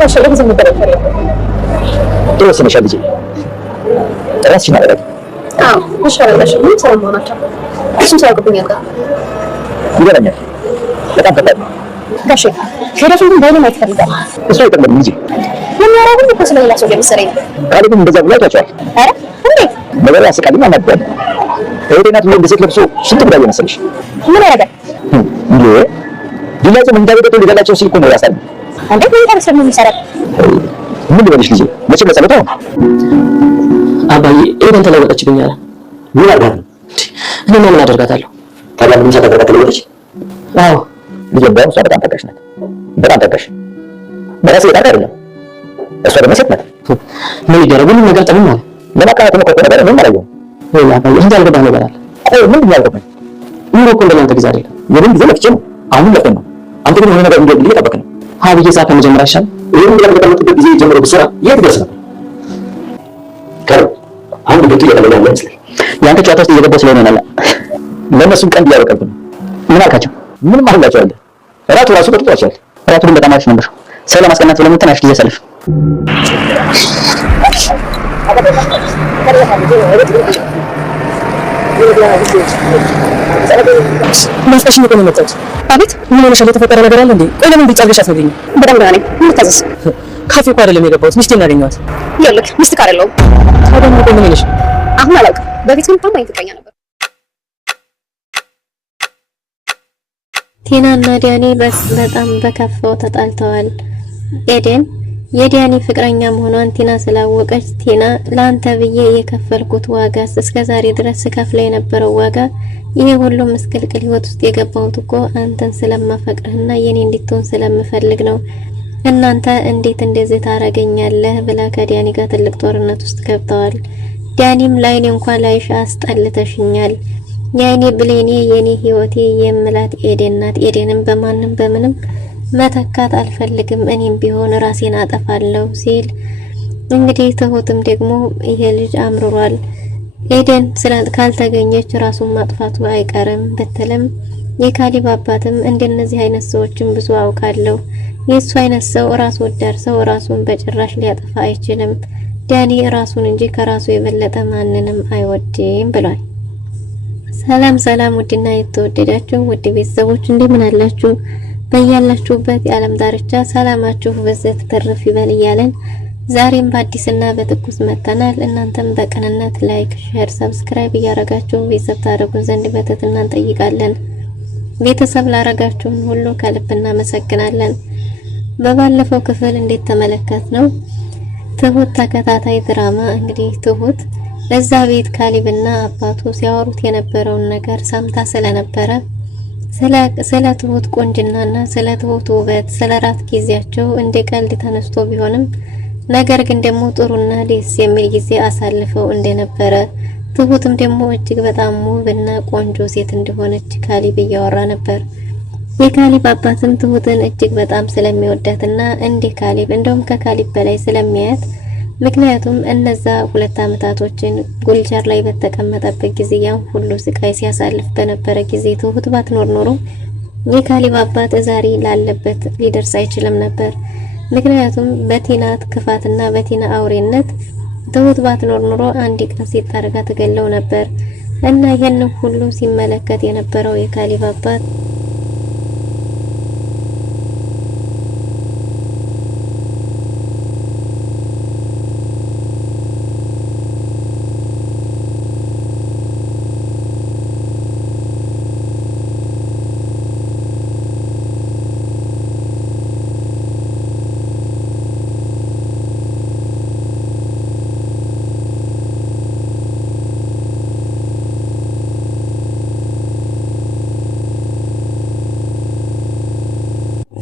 ጋሽ ለጊዜ ነበር ፈሪያ ተወሰነሽ ልጅ ራስሽን አረጋግ አዎ ይሻላልሽ ምን ሰላም ሆናችሁ እሱን ሳይቆብኛል ይገባኛል በጣም ከባድ ነው ጋሽ ከረፈን ባይለ ማየት ፈልጋለሁ እሱ አይጠቅምም ልጅ ምን ያረጋል እኮ ስለሌላ ሰው ለምሳሌ ካልኩ እንደዛ ብላ ታቻል አረ እንዴት ነገር ያስቀድም አናደም እህቴናት ምን እንደዚህ ለብሶ ሽንት ብላ መሰለሽ ምን ያረጋል እንዴ ዲላቸው ምን ታደርገው ሊገላቸው ሲል እኮ ነው ያሳል አንዴ ምን ታረሰብ ምን ይሰራል ምን ልበልሽ ልጅ መቼ መጸለቶ አባዬ ኤደን ተለወጠችብኛል ምን አድርጋት እኔ ምን አደርጋታለሁ ታዲያ ምን ሳታደርጋት ተለወጠች አዎ ልጅ ባው ሰው በጣም ታጋሽ ናት በጣም ታጋሽ በራሴ የታቀ አይደለም እሷ ደግሞ ሴት ናት ምን ይደረግ ሁሉ ነገር ጠብም ማለት ለማቃናት ነው ቆቆ ነገር ምን ማለት ነው ወይ አባዬ እንዴ አልገባህ ነገር አለ አይ ምን ያልገባኝ ኑሮ እኮ እንደናንተ ጊዜ አይደለም የምን ጊዜ ለፍቼ ነው አሁን ለፍተን ነው አንተ ግን የሆነ ነገር እንዲያድልህ እየጠበቅህ ነው ሀብዬ ጻፈ መጀመሪያ ይሻል ይሄን ነገር ከተመጡበት ጊዜ ጀምሮ ብሰራ የት ደርስ ነበር ከሩ አንድ ቤት እየተለየ ያለ ይመስላል ያንተ ጨዋታ ውስጥ እየገባሁ ስለሆነ ነው ለነሱም ቀንድ እያበቀልኩ ነው ምን አልካቸው ምን ማድረጋቸው አለ ራቱ ራሱ ተጥቷቸዋል ራቱ ግን በጣም አሪፍ ነበር ሰው ለማስቀናት ብለህ ምን ትናሽ ጊዜ ሰልፍ ማስታሽን እኮ ነው የመጣሁት አቤት ምን ሆነሻል የተፈጠረ ነገር አለ እንዴ ቆይ ለምን ቢጫርገሽ አትነግሪኝም በጣም ደህና ነኝ ምን ታዘዝ ካፌ እኮ አይደለም የገባሁት ሚስቴን አገኘኋት ይልክ ሚስት ካረለው ታዲያ ምን ቆይ ምን ይልሽ አሁን አላውቅም በፊት ምን ታማኝ ፍቅረኛ ነበር ቲና እና ዲያኒ በጣም በከፋው ተጣልተዋል ኤደን የዲያኒ ፍቅረኛ መሆኗን ቲና ስላወቀች ቲና ላንተ ብዬ የከፈልኩት ዋጋ እስከዛሬ ድረስ ከፍለ የነበረው ዋጋ ይሄ ሁሉ መስቀልቅል ህይወት ውስጥ የገባሁት እኮ አንተን ስለማፈቅርህና የኔ እንድትሆን ስለምፈልግ ነው እናንተ እንዴት እንደዚህ ታረገኛለህ ብላ ከዲያኒ ጋር ትልቅ ጦርነት ውስጥ ገብተዋል ዲያኒም ላይኔ እንኳን ላይሽ አስጠልተሽኛል ያይኔ ብሌኔ የኔ ህይወቴ የምላት ኤደን ናት ኤደንም በማንም በምንም መተካት አልፈልግም እኔም ቢሆን ራሴን አጠፋለሁ ሲል እንግዲህ ትሁትም ደግሞ ይሄ ልጅ አምርሯል ኤደን ካልተገኘች ራሱን ማጥፋቱ አይቀርም በተለም የካሊብ አባትም እንደነዚህ አይነት ሰዎችን ብዙ አውቃለሁ የሱ አይነት ሰው ራስ ወዳድ ሰው ራሱን በጭራሽ ሊያጠፋ አይችልም ዳኒ ራሱን እንጂ ከራሱ የበለጠ ማንንም አይወድም ብሏል ሰላም ሰላም ውድና የተወደዳችሁ ውድ ቤተሰቦች እንደምን አላችሁ በያላችሁበት የዓለም ዳርቻ ሰላማችሁ በዘት ተርፍ ይበል እያለን ዛሬም በአዲስና በትኩስ መተናል እናንተም በቅንነት ላይክ ሼር ሰብስክራይብ እያረጋችሁ ቤተሰብ ታደርጉን ዘንድ በትህትና እንጠይቃለን ቤተሰብ ላረጋችሁን ሁሉ ከልብ እናመሰግናለን በባለፈው ክፍል እንዴት ተመለከትነው ትሁት ተከታታይ ድራማ እንግዲህ ትሁት ለዛ ቤት ካሊብና አባቱ ሲያወሩት የነበረውን ነገር ሰምታ ስለነበረ ስለ ትሁት ቆንጅናና ስለ ትሁት ውበት ስለ ራት ጊዜያቸው እንደ ቀልድ ተነስቶ ቢሆንም ነገር ግን ደግሞ ጥሩና ደስ የሚል ጊዜ አሳልፈው እንደነበረ ትሁትም ደግሞ እጅግ በጣም ውብና ቆንጆ ሴት እንደሆነች ካሊብ እያወራ ነበር የካሊብ አባትም ትሁትን እጅግ በጣም ስለሚወዳትና እንደ ካሊብ እንደውም ከካሊብ በላይ ስለሚያያት ምክንያቱም እነዛ 2 አመታቶችን ጉልቻር ላይ በተቀመጠበት ጊዜ ያን ሁሉ ስቃይ ሲያሳልፍ በነበረ ጊዜ ትሁት ባትኖር ኖሮ የካሊብ አባት ዛሬ ላለበት ሊደርስ አይችልም ነበር ምክንያቱም በቲናት ክፋትና በቲና አውሬነት ትሁት ባትኖር ኖሮ አንድ ቀን ሲጣርጋ ተገለው ነበር እና ይሄን ሁሉ ሲመለከት የነበረው የካሊብ አባት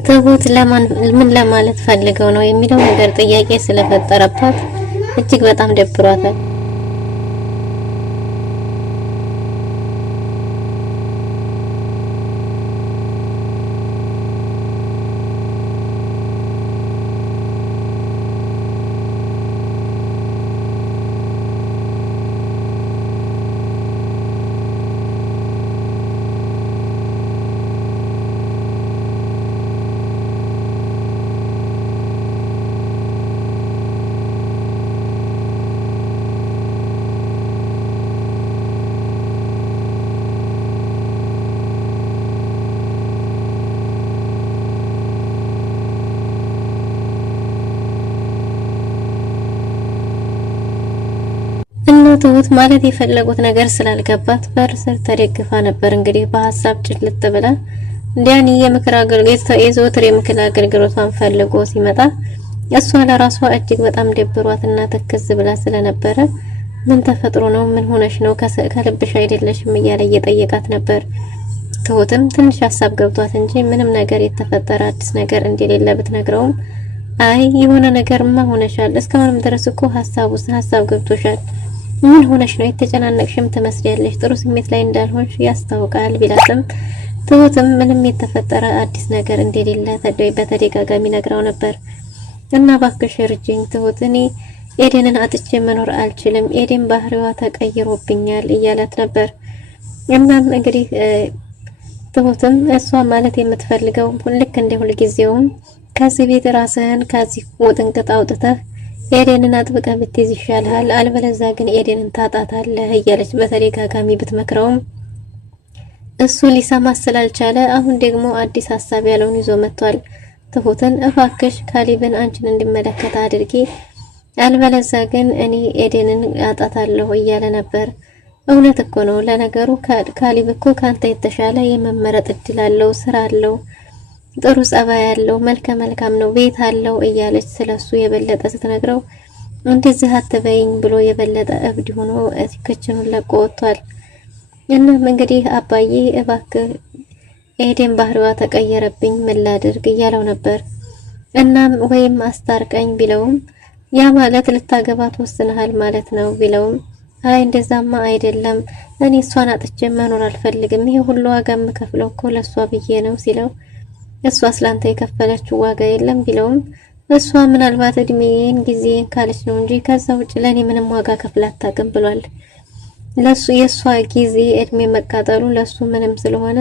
ትሁት ምን ለማለት ፈልገው ነው የሚለው ነገር ጥያቄ ስለፈጠረባት እጅግ በጣም ደብሯታል ትሁት ማለት የፈለጉት ነገር ስላልገባት በር ስር ተደግፋ ነበር እንግዲህ በሀሳብ ጭልጥ ብላ ዳኒ የምክር አገልግሎት የዘወትር የምክር አገልግሎቷን ፈልጎ ሲመጣ እሷ ለራሷ እጅግ በጣም ደብሯትና ተከዝ ብላ ስለነበረ ምን ተፈጥሮ ነው? ምን ሆነሽ ነው? ከልብሽ አይደለሽም እያለ እየጠየቃት ነበር። ትሁትም ትንሽ ሀሳብ ገብቷት እንጂ ምንም ነገር የተፈጠረ አዲስ ነገር እንደሌለ ብትነግረውም አይ የሆነ ነገርማ ሆነሻል፣ እስካሁንም ድረስ እኮ ሀሳብ ገብቶሻል፣ ምን ሆነሽ ነው? የተጨናነቅሽም ትመስያለሽ፣ ጥሩ ስሜት ላይ እንዳልሆንሽ ያስታውቃል ቢላትም ትሁትም ምንም የተፈጠረ አዲስ ነገር እንደሌለ በተደጋጋሚ ነግራው ነበር። እና ባክሽ እርጅኝ ትሁት፣ እኔ ኤደንን አጥቼ መኖር አልችልም፣ ኤደን ባህሪዋ ተቀይሮብኛል እያላት ነበር። እናም እንግዲህ ትሁትም እሷ ማለት የምትፈልገው ልክ እንደ ሁልጊዜውም ከዚህ ቤት ራስህን ከዚህ ውጥንቅጥ አውጥተህ ኤደንን አጥብቀህ ብትይዝ ይሻልሃል፣ አልበለዚያ ግን ኤደንን ታጣታለህ እያለች በተደጋጋሚ ብትመክረውም እሱ ሊሰማ ስላልቻለ አሁን ደግሞ አዲስ ሀሳብ ያለውን ይዞ መጥቷል። ትሁትን እባክሽ ካሊብን አንቺን እንዲመለከት አድርጊ፣ አልበለዚያ ግን እኔ ኤደንን አጣታለሁ እያለ ነበር። እውነት እኮ ነው። ለነገሩ ካሊብ እኮ ካንተ የተሻለ የመመረጥ እድል አለው፣ ስራ አለው፣ ጥሩ ጸባይ ያለው፣ መልከ መልካም ነው፣ ቤት አለው እያለች ስለሱ የበለጠ ስትነግረው እንደዚህ አትበይኝ ብሎ የበለጠ እብድ ሆኖ ክችኑን ለቆ ወጥቷል። እናም እንግዲህ አባዬ እባክህ ኤደን ባህሪዋ ተቀየረብኝ ምን ላድርግ እያለው ነበር። እናም ወይም አስታርቀኝ ቢለውም ያ ማለት ልታገባት ወስነሃል ማለት ነው ቢለውም አይ እንደዛማ አይደለም፣ እኔ እሷን አጥቼ መኖር አልፈልግም፣ ይሄ ሁሉ ዋጋ የምከፍለው እኮ ለሷ ብዬ ነው ሲለው እሷ ስላንተ የከፈለችው ዋጋ የለም ቢለውም እሷ ምናልባት እድሜን ጊዜን ካለች ነው እንጂ ከዛ ውጭ ለኔ ምንም ዋጋ ከፍላ አታውቅም ብሏል። ለሱ የሷ ጊዜ እድሜ መቃጠሉ ለሱ ምንም ስለሆነ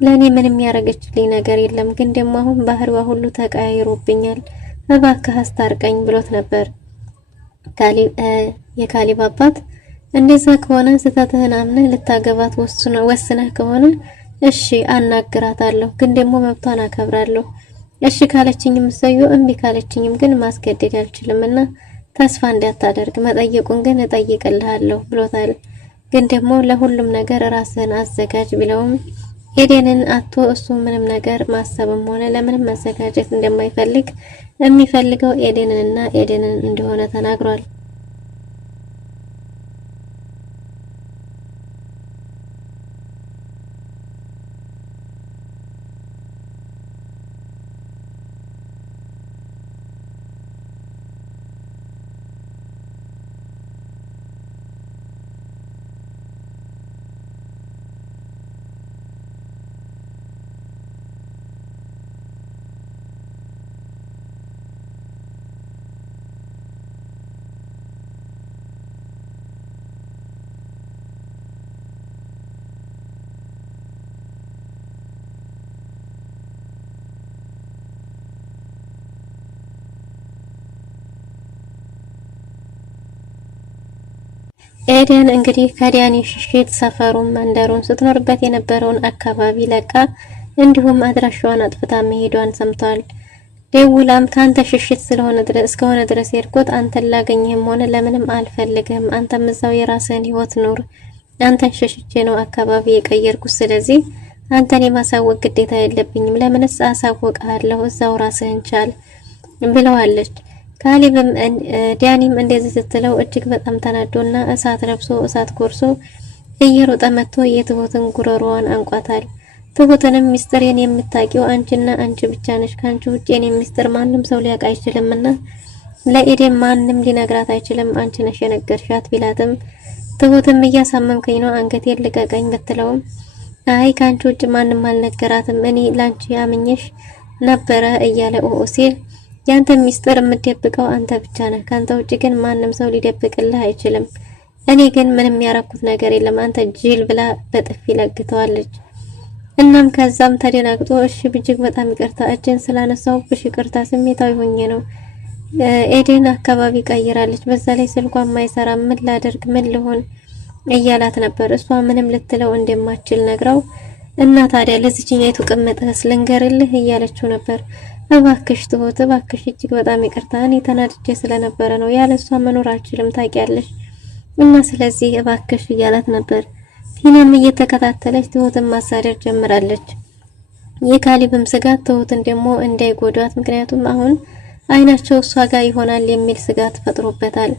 ለኔ ምንም ያረገችልኝ ነገር የለም፣ ግን ደግሞ አሁን ባህሪዋ ሁሉ ተቀያይሮብኛል፣ እባክህ አስታርቀኝ ብሎት ነበር። የካሊብ አባት እንደዛ ከሆነ ስህተትህን አምነህ ልታገባት ወስነህ ከሆነ እሺ አናግራታለሁ፣ ግን ደግሞ መብቷን አከብራለሁ። እሺ ካለችኝም እሰዩ፣ እምቢ ካለችኝም ግን ማስገደድ አልችልምና ተስፋ እንዳታደርግ፣ መጠየቁን ግን እጠይቅልሃለሁ ብሎታል። ግን ደግሞ ለሁሉም ነገር ራስህን አዘጋጅ ቢለውም ኤደንን አቶ እሱ ምንም ነገር ማሰብም ሆነ ለምንም መዘጋጀት እንደማይፈልግ የሚፈልገው ኤደንንና ኤደንን እንደሆነ ተናግሯል። ኤደን እንግዲህ ከዳኒ ሽሽት ሰፈሩን መንደሩን ስትኖርበት የነበረውን አካባቢ ለቃ እንዲሁም አድራሻዋን አጥፍታ መሄዷን ሰምቷል። ደውላም ካንተ ሽሽት እስከሆነ ድረስ የርኩት አንተን ላገኝህም ሆነ ለምንም አልፈልግም፣ አንተም እዛው የራስህን ህይወት ኑር፣ አንተን ሸሽቼ ነው አካባቢ የቀየርኩት፣ ስለዚህ አንተን የማሳወቅ ግዴታ የለብኝም፣ ለምንስ አሳውቅሃለሁ፣ እዛው ራስህን ቻል ብለዋለች። ካሊብም ዳኒም እንደዚህ ስትለው እጅግ በጣም ተናዶና እሳት ለብሶ እሳት ጎርሶ እየሮጠ መጥቶ የትሁትን ጉሮሮዋን አንቋታል። ትሁትንም ሚስጥሬን የምታውቂው አንቺና አንቺ ብቻ ነሽ፣ ካንቺ ውጪ የኔ ሚስጥር ማንም ሰው ሊያውቅ አይችልምና ለኤደን ማንም ሊነግራት አይችልም፣ አንቺ ነሽ የነገርሻት ቢላትም ትሁትም እያሳመምከኝ ነው አንገቴን ልቀቀኝ ብትለውም አይ ካንቺ ውጪ ማንም አልነገራትም፣ እኔ ላንቺ ያምኜሽ ነበረ እያለ ሲል ያንተ ሚስጥር የምትደብቀው አንተ ብቻ ነህ፣ ካንተ ውጪ ግን ማንም ሰው ሊደብቅልህ አይችልም፣ እኔ ግን ምንም ያረኩት ነገር የለም አንተ ጅል ብላ በጥፊ ለግተዋለች። እናም ከዛም ተደናግጦ እሺ እጅግ በጣም ይቅርታ፣ እጅን ስላነሳሁብሽ ይቅርታ፣ ስሜታዊ ሆኜ ነው፣ ኤደን አካባቢ ቀይራለች፣ በዛ ላይ ስልኳን ማይሰራ፣ ምን ላደርግ ምን ልሆን እያላት ነበር። እሷ ምንም ልትለው እንደማትችል ነግራው እና ታዲያ ለዚህኛይቱ ቅምጥስ ልንገርልህ እያለችው ነበር። እባክሽ ትሁት እባክሽ እጅግ በጣም ይቅርታ፣ እኔ ተናድጄ ስለነበረ ነው፣ ያለሷ መኖር አልችልም ታውቂያለሽ፣ እና ስለዚህ እባክሽ እያላት ነበር። ቲናም እየተከታተለች ትሁትን ማሳደር ጀምራለች። የካሊብም ስጋት ትሁትን ደግሞ እንዳይጎዷት፣ ምክንያቱም አሁን አይናቸው እሷ ጋር ይሆናል የሚል ስጋት ፈጥሮበታል።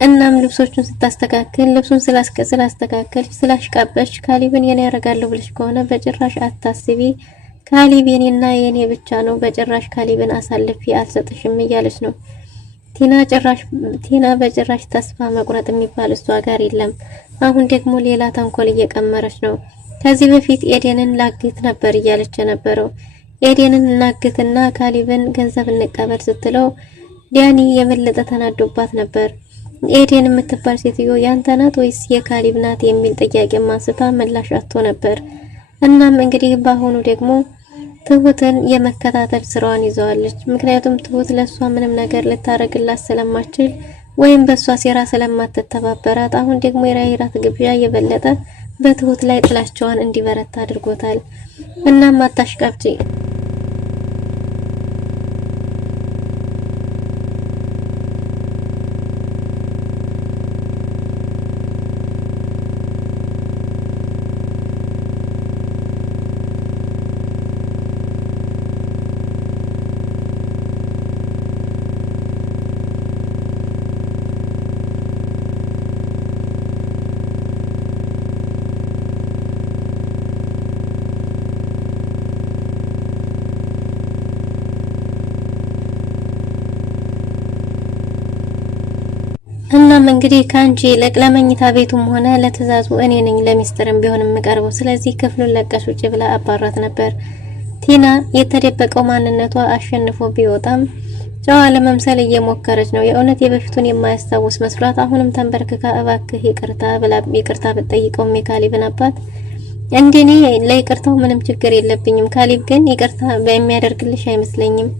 እናም ልብሶቹን ስታስተካክል ልብሱን ስላስተካከልሽ ስላሽቃበሽ ካሊብን የኔ ያረጋለሁ ብለሽ ከሆነ በጭራሽ አታስቢ፣ ካሊብ የኔና የኔ ብቻ ነው፣ በጭራሽ ካሊብን አሳልፊ አልሰጥሽም እያለች ነው። ቲና በጭራሽ ተስፋ መቁረጥ የሚባል እሷ ጋር የለም። አሁን ደግሞ ሌላ ተንኮል እየቀመረች ነው። ከዚህ በፊት ኤደንን ላግት ነበር እያለች የነበረው። ኤደንን እናግትና ካሊብን ገንዘብ እንቀበል ስትለው ዲያኒ የበለጠ ተናዶባት ነበር። ኤደን የምትባል ሴትዮ ያንተ ናት ወይስ የካሊብ ናት የሚል ጥያቄ ማንስታ ምላሽ አጥቶ ነበር። እናም እንግዲህ በአሁኑ ደግሞ ትሁትን የመከታተል ስራዋን ይዘዋለች። ምክንያቱም ትሁት ለሷ ምንም ነገር ልታረግላት ስለማትችል ወይም በሷ ሴራ ስለማትተባበራት፣ አሁን ደግሞ የራይራት ግብዣ የበለጠ በትሁት ላይ ጥላቻዋን እንዲበረታ አድርጎታል። እናም አታሽቃብጪ እናም እንግዲህ ካንቺ ለመኝታ ቤቱም ሆነ ለትዕዛዙ እኔ ነኝ ለሚስጥርም ቢሆን የምቀርበው፣ ስለዚህ ክፍሉን ለቀሽ ውጭ ብላ አባራት ነበር። ቲና የተደበቀው ማንነቷ አሸንፎ ቢወጣም ጨዋ ለመምሰል እየሞከረች ነው። የእውነት የበፊቱን የማያስታውስ መስሏት አሁንም ተንበርክካ እባክህ ይቅርታ ብላ ይቅርታ ብትጠይቀውም የካሊብን አባት እንደኔ ለይቅርታው ምንም ችግር የለብኝም፣ ካሊብ ግን ይቅርታ በሚያደርግልሽ አይመስለኝም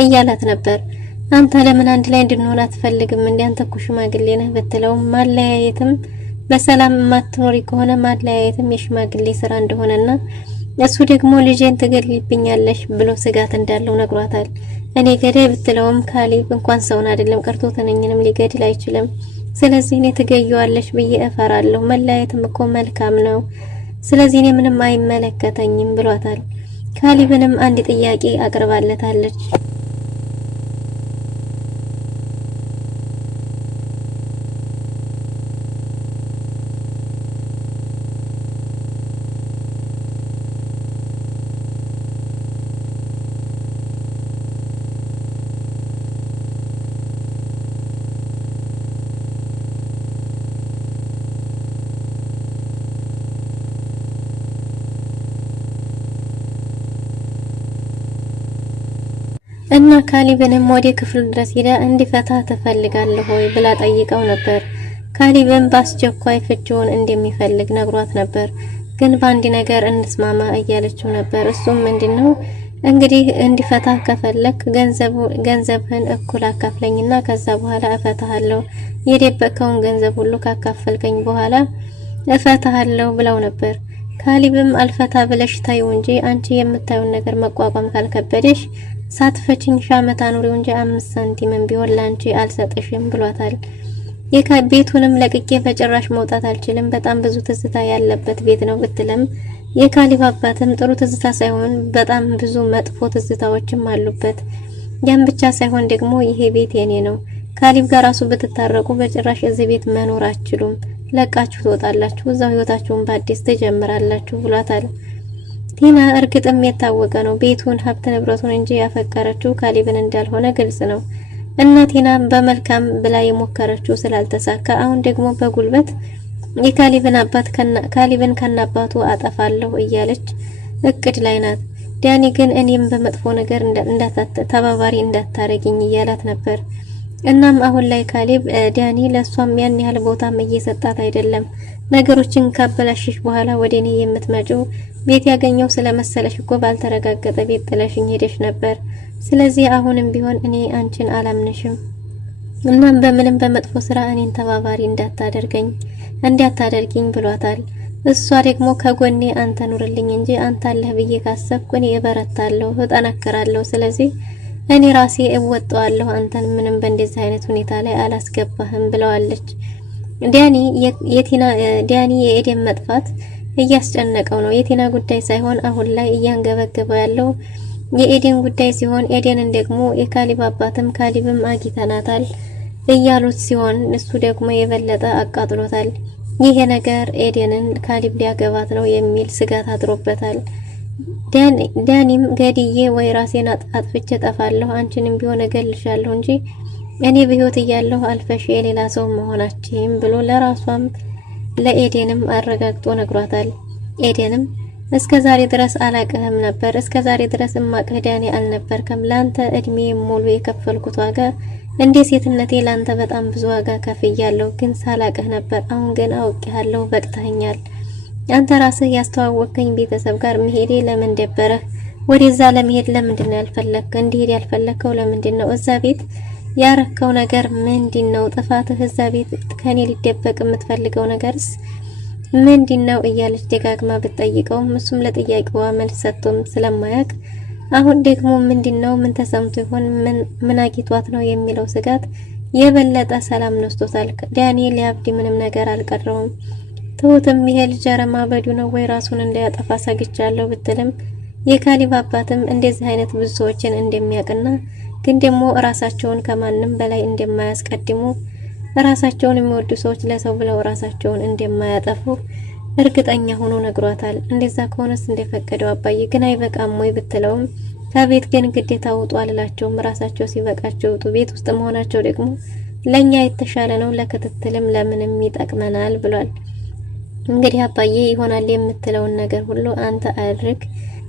እያላት ነበር። አንተ ለምን አንድ ላይ እንድንሆን አትፈልግም? እንዴ አንተ እኮ ሽማግሌ ነህ ብትለውም ማለያየትም በሰላም ማትኖሪ ከሆነ ማለያየትም የሽማግሌ ስራ እንደሆነና እሱ ደግሞ ልጄን ትገልልብኛለሽ ብሎ ስጋት እንዳለው ነግሯታል። እኔ ገዳይ ብትለውም ካሊብ እንኳን ሰውን አይደለም ቀርቶ ተነኝንም ሊገድል አይችልም። ስለዚህ እኔ ትገየዋለሽ ብዬ እፈራለሁ። መለያየትም እኮ መልካም ነው። ስለዚህ እኔ ምንም አይመለከተኝም ብሏታል። ካሊብንም አንድ ጥያቄ አቅርባለታለች። እና ካሊብንም ወደ ክፍሉ ድረስ ሄዳ እንዲፈታ ትፈልጋለህ ወይ ብላ ጠይቀው ነበር። ካሊብም በአስቸኳይ ፍቺውን እንደሚፈልግ ነግሯት ነበር። ግን በአንድ ነገር እንስማማ እያለችው ነበር። እሱም ምንድነው እንግዲህ እንዲፈታ ከፈለክ ገንዘብህን እኩል አካፍለኝና ከዛ በኋላ እፈታሃለሁ፣ የደበቀውን ገንዘብ ሁሉ ካካፈልከኝ በኋላ እፈታሃለሁ ብለው ነበር። ካሊብም አልፈታ ብለሽ ታዩ እንጂ አንቺ የምታዩን ነገር መቋቋም ካልከበደሽ ሳትፈችኝ ሻመታ ኑሪው እንጂ 5 ሳንቲምም ቢሆን ላንቺ አልሰጥሽም ብሏታል። ቤቱንም ለቅቄ በጭራሽ መውጣት አልችልም፣ በጣም ብዙ ትዝታ ያለበት ቤት ነው ብትልም የካሊብ አባትም ጥሩ ትዝታ ሳይሆን በጣም ብዙ መጥፎ ትዝታዎችም አሉበት። ያን ብቻ ሳይሆን ደግሞ ይሄ ቤት የኔ ነው፣ ካሊብ ጋር ራሱ ብትታረቁ በጭራሽ እዚህ ቤት መኖር አትችሉም፣ ለቃችሁ ትወጣላችሁ፣ እዛው ህይወታችሁን በአዲስ ትጀምራላችሁ ብሏታል። ቲና እርግጥም የታወቀ ነው ቤቱን ሀብት ንብረቱን እንጂ ያፈቀረችው ካሊብን እንዳልሆነ ግልጽ ነው። እና ቲና በመልካም ብላ የሞከረችው ስላልተሳካ አሁን ደግሞ በጉልበት የካሊብን አባት ካሊብን ከናባቱ አጠፋለሁ እያለች እቅድ ላይ ናት። ዳኒ ግን እኔም በመጥፎ ነገር ተባባሪ እንዳታረጊኝ እያላት ነበር። እናም አሁን ላይ ካሊብ ዳኒ ለሷም ያን ያህል ቦታም እየሰጣት አይደለም። ነገሮችን ካበላሽሽ በኋላ ወደኔ የምትመጪው ቤት ያገኘው ስለመሰለሽ እኮ ባልተረጋገጠ ቤት ጥለሽኝ ሄደሽ ነበር። ስለዚህ አሁንም ቢሆን እኔ አንቺን አላምንሽም። እናም በምንም በመጥፎ ስራ እኔን ተባባሪ እንዳታደርጊኝ ብሏታል። እሷ ደግሞ ከጎኔ አንተ ኑርልኝ እንጂ አንተ አለህ ብዬ ካሰብኩ እኔ እበረታለሁ፣ እጠነክራለሁ። ስለዚህ እኔ ራሴ እወጣዋለሁ፣ አንተን ምንም በእንደዚህ አይነት ሁኔታ ላይ አላስገባህም ብለዋለች። ዳኒ የኤደን መጥፋት እያስጨነቀው ነው። የቲና ጉዳይ ሳይሆን አሁን ላይ እያንገበገበው ያለው የኤደን ጉዳይ ሲሆን ኤደንን ደግሞ የካሊብ አባትም ካሊብም አግኝተናታል እያሉት ሲሆን እሱ ደግሞ የበለጠ አቃጥሎታል። ይሄ ነገር ኤደንን ካሊብ ሊያገባት ነው የሚል ስጋት አድሮበታል። ዳኒም ገድዬ ወይ ራሴን አጥፍቼ ጠፋለሁ፣ አንቺንም ቢሆን እገልሻለሁ እንጂ እኔ በህይወት እያለሁ አልፈሽ የሌላ ሰው መሆናችሁም ብሎ ለራሷም ለኤደንም አረጋግጦ ነግሯታል። ኤደንም እስከዛሬ ድረስ አላቅህም ነበር፣ እስከዛሬ ድረስ እማቅህ ዳኒ አልነበርክም። ላንተ እድሜ ሙሉ የከፈልኩት ዋጋ እንደ ሴትነቴ ላንተ በጣም ብዙ ዋጋ ከፍያለሁ፣ ግን ሳላቅህ ነበር። አሁን ግን አውቄሃለሁ፣ በቅተኸኛል። አንተ ራስህ ያስተዋወቀኝ ቤተሰብ ጋር መሄዴ ለምን ደበረህ? ወደዛ ለመሄድ ለምንድነው ያልፈለከው? እንዲሄድ ያልፈለከው ለምንድነው? እዛ ቤት ያረከው ነገር ምንድነው? ጥፋትህ እዛ ቤት ከኔ ሊደበቅ የምትፈልገው ነገርስ ምንድነው? እያለች ደጋግማ ብትጠይቀውም እሱም ለጥያቄዋ መልስ ሰጥቶም ስለማያውቅ አሁን ደግሞ ምንድነው? ምን ተሰምቶ ይሆን? ምን አግኝቷት ነው የሚለው ስጋት የበለጠ ሰላም ነስቶታል። ዳንኤል ሊያብድ ምንም ነገር አልቀረውም። ትሁትም ይሄ ልጅ አረማ በዱ ነው ወይ ራሱን እንዳያጠፋ ሰግቻለሁ ብትልም የካሊብ አባትም እንደዚህ አይነት ብዙ ሰዎችን እንደሚያውቅና ግን ደግሞ ራሳቸውን ከማንም በላይ እንደማያስቀድሙ ራሳቸውን የሚወዱ ሰዎች ለሰው ብለው ራሳቸውን እንደማያጠፉ እርግጠኛ ሆኖ ነግሯታል። እንደዛ ከሆነስ እንደፈቀደው አባዬ ግን አይበቃም ወይ ብትለውም ከቤት ግን ግዴታ ውጡ አልላቸውም፣ ራሳቸው ሲበቃቸው ውጡ። ቤት ውስጥ መሆናቸው ደግሞ ለኛ የተሻለ ነው፣ ለክትትልም ለምንም ይጠቅመናል ብሏል። እንግዲህ አባዬ ይሆናል የምትለውን ነገር ሁሉ አንተ አድርግ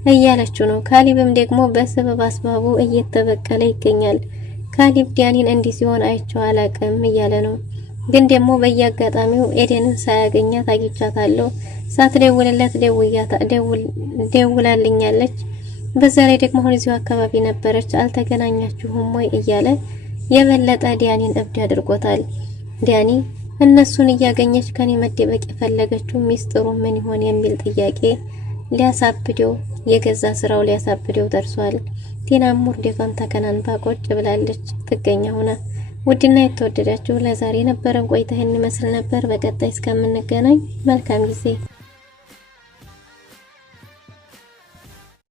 እያለችው ነው። ካሊብም ደግሞ በሰበብ አስባቡ እየተበቀለ ይገኛል። ካሊብ ዳኒን እንዲህ ሲሆን አይቼው አላቅም እያለ ነው። ግን ደግሞ በየአጋጣሚው ኤደንን ሳያገኛት አግኝቻታለሁ፣ ሳትደውልለት ደውላልኛለች። በዛ ላይ ደግሞ አሁን እዚሁ አካባቢ ነበረች፣ አልተገናኛችሁም ወይ እያለ የበለጠ ዳኒን እብድ አድርጎታል። ዳኒ እነሱን እያገኘች ከኔ መደበቅ የፈለገችው ሚስጥሩ ምን ይሆን የሚል ጥያቄ ሊያሳብደው የገዛ ስራው ሊያሳብደው ደርሷል። ቲናም ውርደቷን ተከናንባ ቁጭ ብላለች ጥገኛ ሆና። ውድና የተወደዳችሁ ለዛሬ የነበረን ቆይታ ይህን ይመስል ነበር። በቀጣይ እስከምንገናኝ መልካም ጊዜ